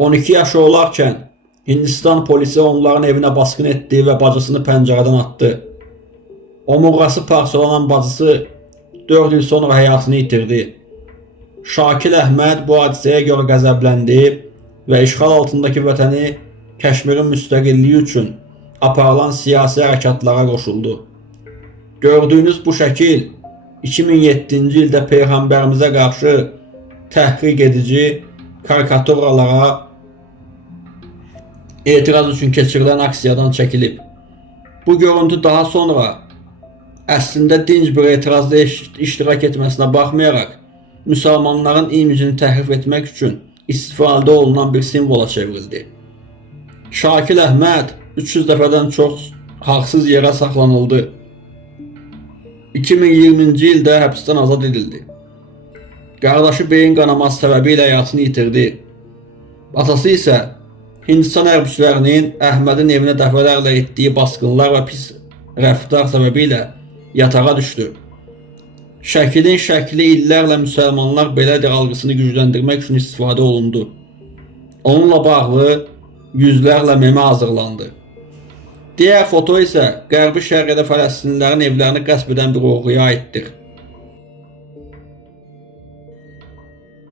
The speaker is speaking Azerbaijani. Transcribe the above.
12 yaşı olarkən Hindistan polisi onların evinə basqın etdi və bacısını pəncərədən atdı. Omurğası parçalanan bacısı 4 il sonra həyatını itirdi. Şakil Əhməd bu hadisəyə görə qəzəbləndi və işğal altındakı vətəni Kəşmirin müstəqilliyi üçün aparılan siyasi hərəkatlara qoşuldu. Gördüyünüz bu şəkil 2007-ci ildə Peyğəmbərimizə qarşı təhriq edici karikaturalara etiraz üçün keçirilən aksiyadan çəkilib. Bu görüntü daha sonra əslində dinc bir etirazda iştirak etməsinə baxmayaraq müsəlmanların imicini təhrif etmək üçün istifadə olunan bir simvola çevrildi. Şakil Əhməd 300 dəfədən çox haqsız yerə saxlanıldı. 2020-ci ildə həbsdən azad edildi. Qardaşı beyin qanaması səbəbilə həyatını itirdi. Atası isə Hindistan hərbçilərinin Əhmədin evinə dəfələrlə etdiyi basqınlar və pis rəftar səbəbilə yatağa düşdü. Şəkilin şəkli illərlə müsəlmanlar belədir algısını gücləndirmək üçün istifadə olundu. Onunla bağlı yüzlərlə meme hazırlandı. Diğer foto isə Qərbi Şərqdə Fələstinlilərin evlərini qəsb edən bir oğruya aiddir.